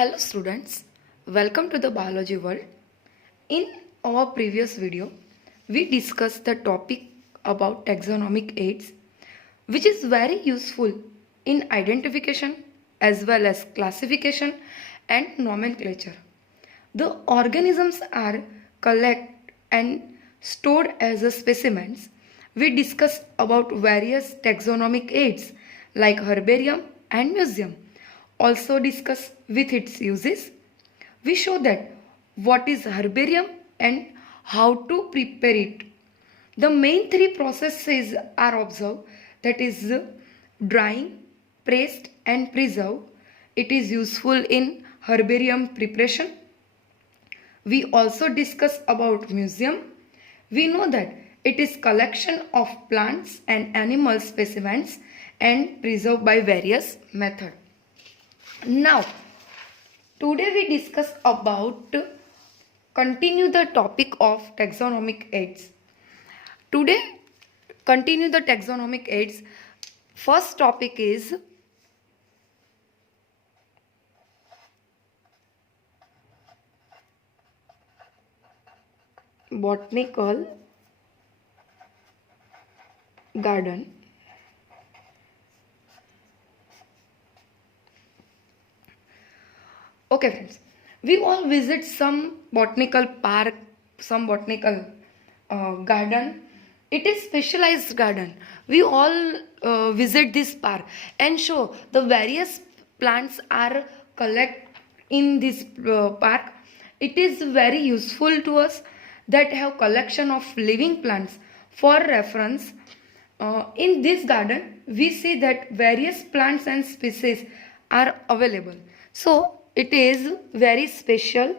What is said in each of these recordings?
Hello students, welcome to the biology world. In our previous video, we discussed the topic about taxonomic aids, which is very useful in identification as well as classification and nomenclature. The organisms are collected and stored as a specimens. We discussed about various taxonomic aids like herbarium and museum. Also discuss with its uses. We show that what is herbarium and how to prepare it. The main three processes are observed, that is drying, pressed and preserve. It is useful in herbarium preparation. We also discuss about museum. We know that it is collection of plants and animal specimens and preserved by various methods. Now, today we discuss about continue the topic of taxonomic aids. Today, continue the taxonomic aids. First topic is botanical garden. Okay friends, we all visit some botanical park, some botanical garden. It is specialized garden. We all visit this park and show the various plants are collect in this park. It is very useful to us that have collection of living plants. For reference, in this garden we see that various plants and species are available. So it is very special.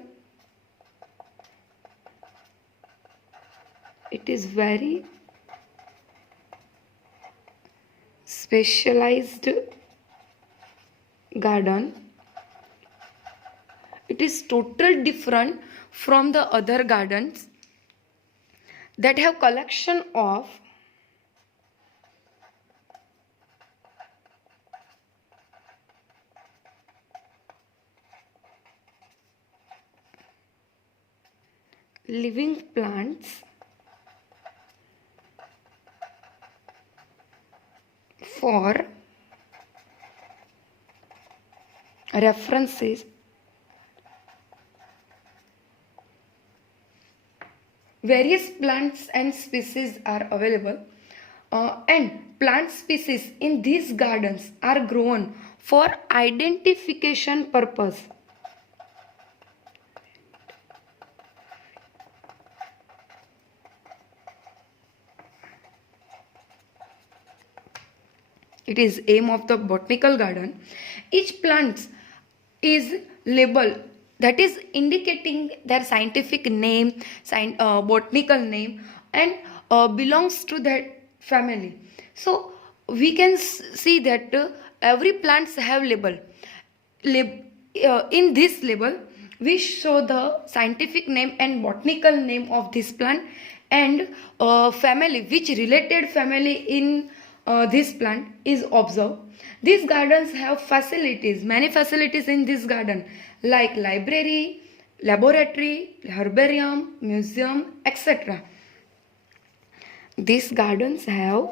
It is very specialized garden. It is totally different from the other gardens that have collection of living plants for references. Various plants and species are available and plant species in these gardens are grown for identification purpose. It is aim of the botanical garden. Each plant is labeled, that is indicating their scientific name, botanical name, and belongs to that family. So we can see that every plants have label. In this label, we show the scientific name and botanical name of this plant and family, which related family in this plant is observed. These gardens have facilities, many facilities in this garden like library, laboratory, herbarium, museum, etc. These gardens have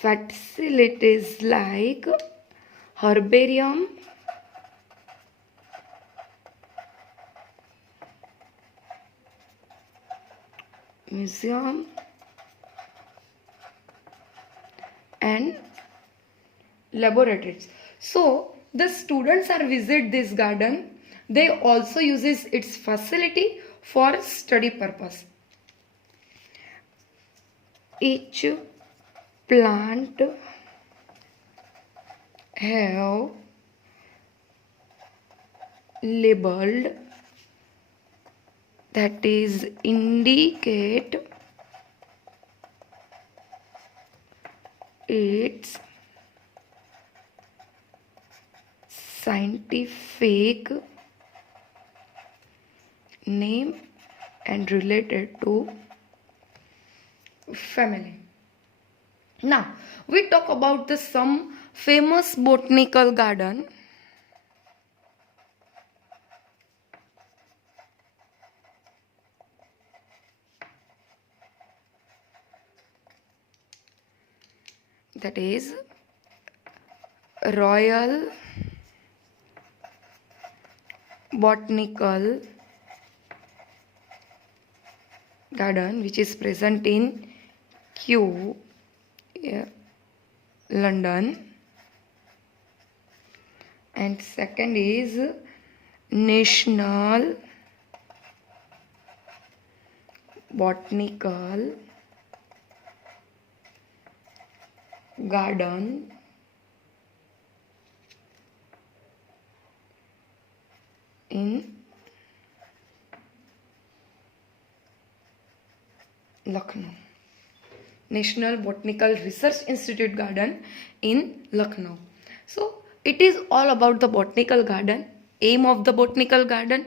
facilities like herbarium, museum and laboratories. So the students are visit this garden. They also uses its facility for study purpose. Each plant have labeled, that is indicate its scientific name and related to family. Now we talk about the some famous botanical garden. That is Royal Botanical Garden, which is present in Kew, London. And second is National Botanical Garden in Lucknow. National Botanical Research Institute Garden in Lucknow. So it is all about the botanical garden. Aim of the botanical garden.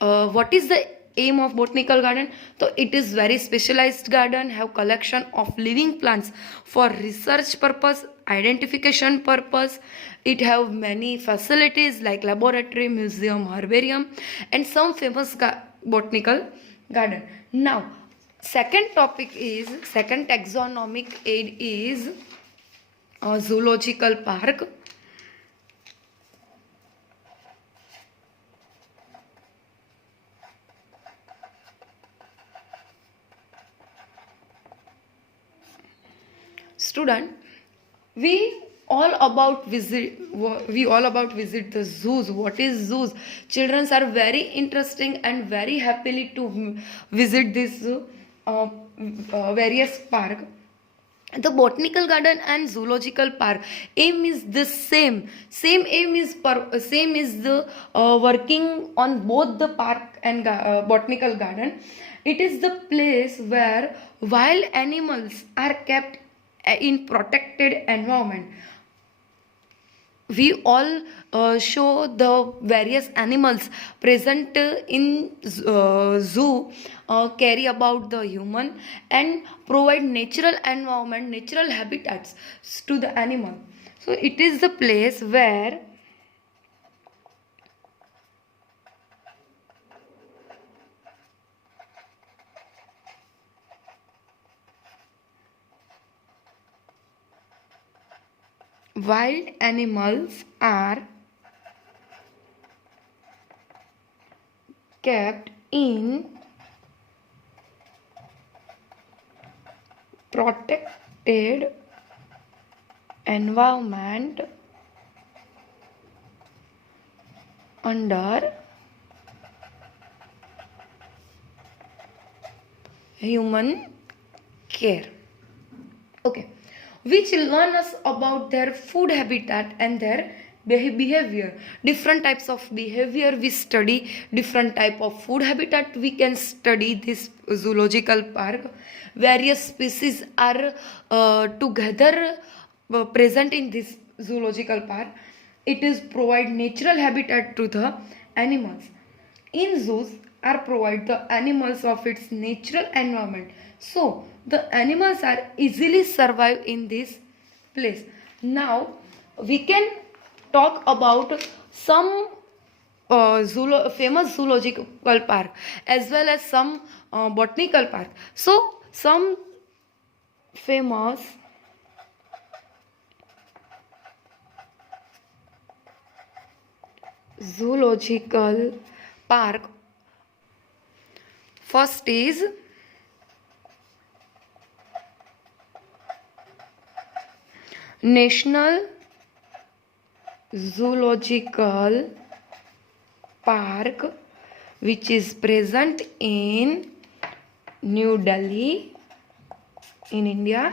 What is the aim of botanical garden? So it is very specialized garden, have collection of living plants for research purpose, identification purpose. It have many facilities like laboratory, museum, herbarium, and some famous botanical garden. Now second taxonomic aid is zoological park. Student, we all about visit the zoos. What is zoos? Children are very interesting and very happily to visit this various park. The botanical garden and zoological park aim is the same aim is the working on both the park and botanical garden. It is the place where wild animals are kept in protected environment. We all show the various animals present in zoo carry about the human and provide natural environment, natural habitats to the animal. So it is the place where wild animals are kept in protected environment under human care. Okay, which learn us about their food habitat and their behavior. Different types of behavior we study, different type of food habitat we can study this zoological park. Various species are together present in this zoological park. It is provide natural habitat to the animals. In zoos are provide the animals of its natural environment, so the animals are easily survive in this place. Now we can talk about some famous zoological park as well as some botanical park. So some famous zoological park. First is National Zoological Park, which is present in New Delhi in India.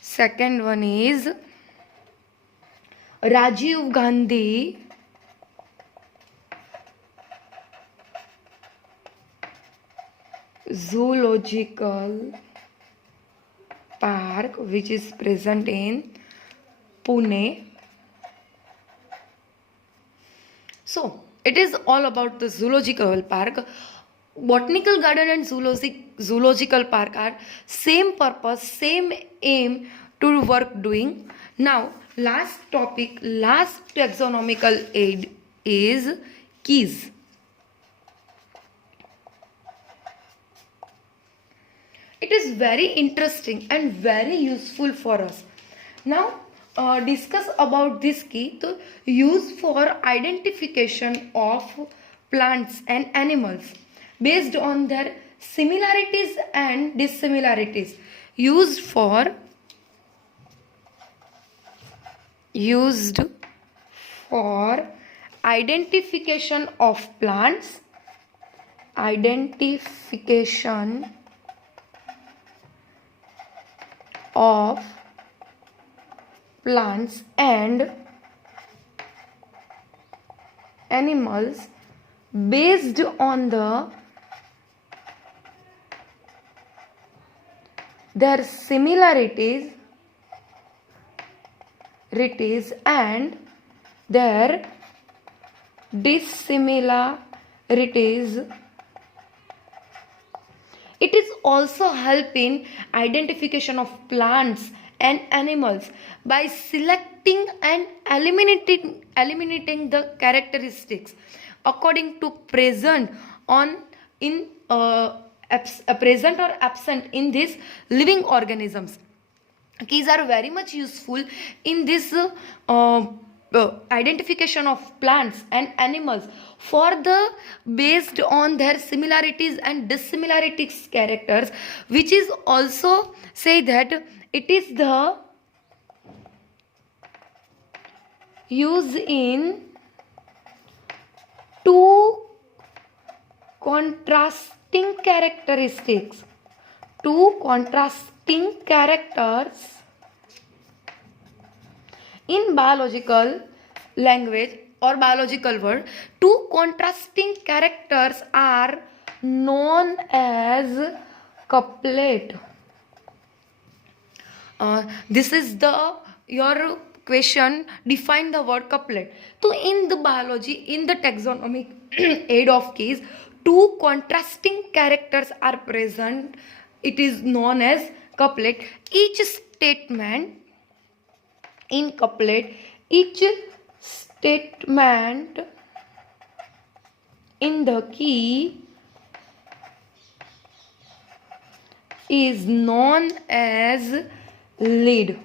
Second one is Rajiv Gandhi Zoological Park, which is present in Pune. So it is all about the zoological park. botanical garden and zoological park are same purpose, same aim to work doing. Now, last topic, last taxonomical aid is keys. It is very interesting and very useful for us. Now, discuss about this key to use for identification of plants and animals based on their similarities and dissimilarities. Used for identification of plants, and animals based on their similarities and their dissimilarities. It is also help in identification of plants and animals by selecting and eliminating the characteristics according to present or absent in these living organisms. Keys are very much useful in this identification of plants and animals for the based on their similarities and dissimilarities characters, which is also say that it is the use in two contrasting characteristics, in biological language or biological word. Two contrasting characters are known as couplet. This is your question. Define the word couplet. So in the biology, in the taxonomic aid of keys, two contrasting characters are present. It is known as couplet. Each statement in couplet, each statement in the key is known as lead.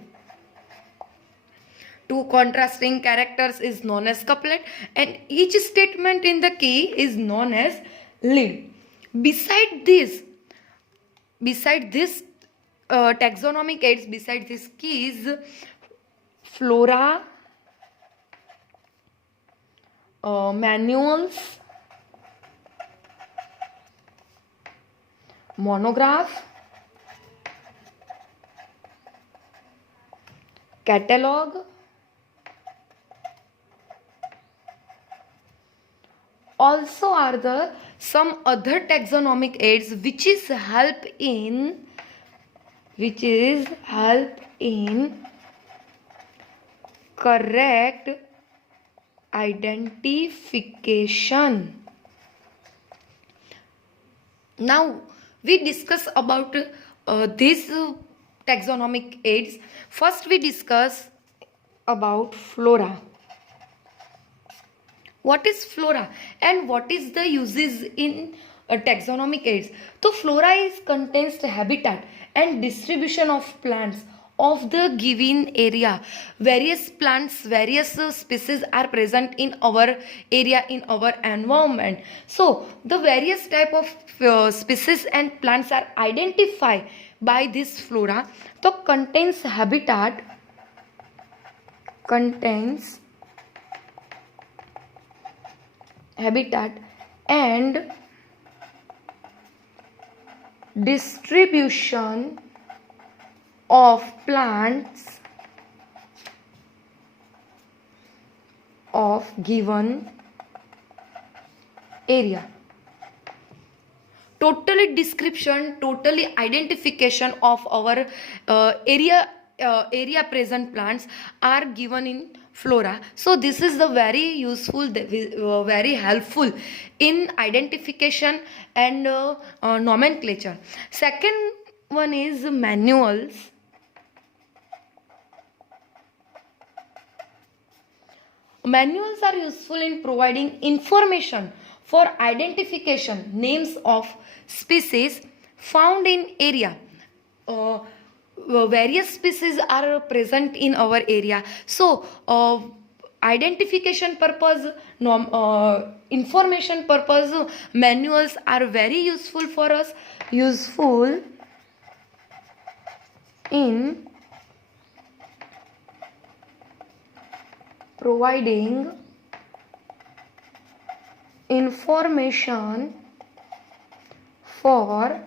Two contrasting characters is known as couplet and each statement in the key is known as lead. Beside this taxonomic aids, beside this keys, flora, manuals, monograph, catalog, also are the some other taxonomic aids which is help in correct identification. Now we discuss about these taxonomic aids. First we discuss about flora. What is flora and what is the uses in taxonomic aids? So flora contains the habitat and distribution of plants of the given area. Various plants, various species are present in our area, in our environment. So the various type of species and plants are identified by this flora. So contains habitat, and distribution of plants of given area. Totally description, totally identification of our area present plants are given in flora. So this is the very useful, very helpful in identification and nomenclature. Second one is manuals. Manuals are useful in providing information for identification names of species found in area. Uh, Various species are present in our area. So, identification purpose, information purpose, manuals are very useful for us. Useful in providing information for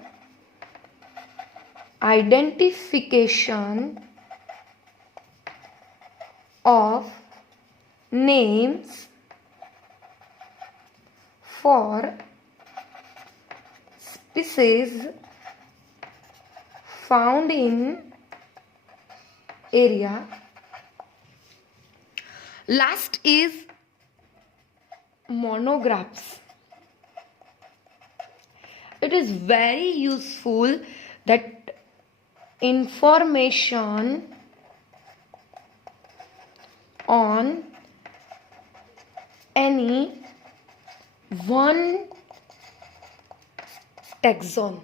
identification of names for species found in area. Last is monographs. It is very useful that information on any one taxon.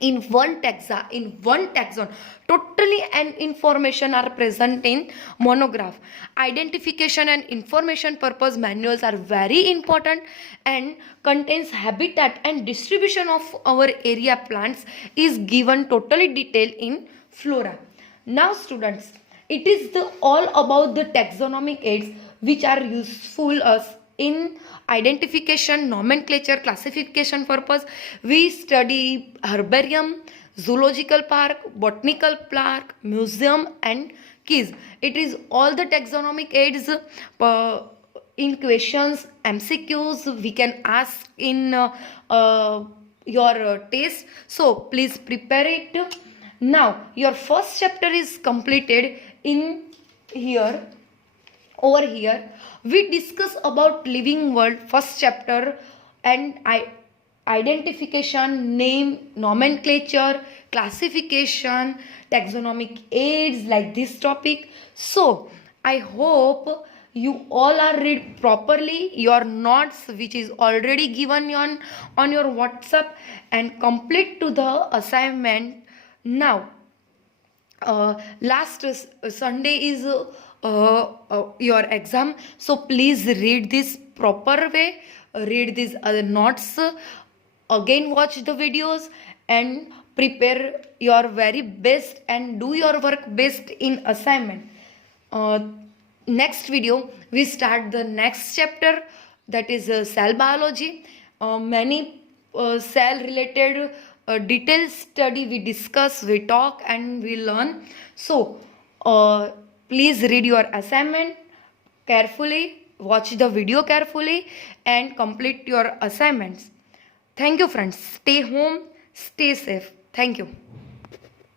In one taxon, totally and information are present in monograph. Identification and information purpose manuals are very important and contains habitat and distribution of our area plants is given totally detailed in flora. Now students, it is all about the taxonomic aids which are useful us in identification, nomenclature, classification purpose. We study herbarium, zoological park, botanical park, museum and quiz. It is all the taxonomic aids in questions, MCQs we can ask in your test. So please prepare it. Now your first chapter is completed in here. Over here we discuss about living world first chapter and identification, name, nomenclature, classification, taxonomic aids, like this topic. So I hope you all are read properly your notes which is already given on your WhatsApp and complete to the assignment. Now last Sunday is your exam, so please read this proper way, read these notes, again watch the videos and prepare your very best and do your work best in assignment. Next video we start the next chapter, that is cell biology. Many cell related detailed study we discuss, we talk and we learn. So please read your assignment carefully, watch the video carefully and complete your assignments. Thank you friends. Stay home, stay safe. Thank you.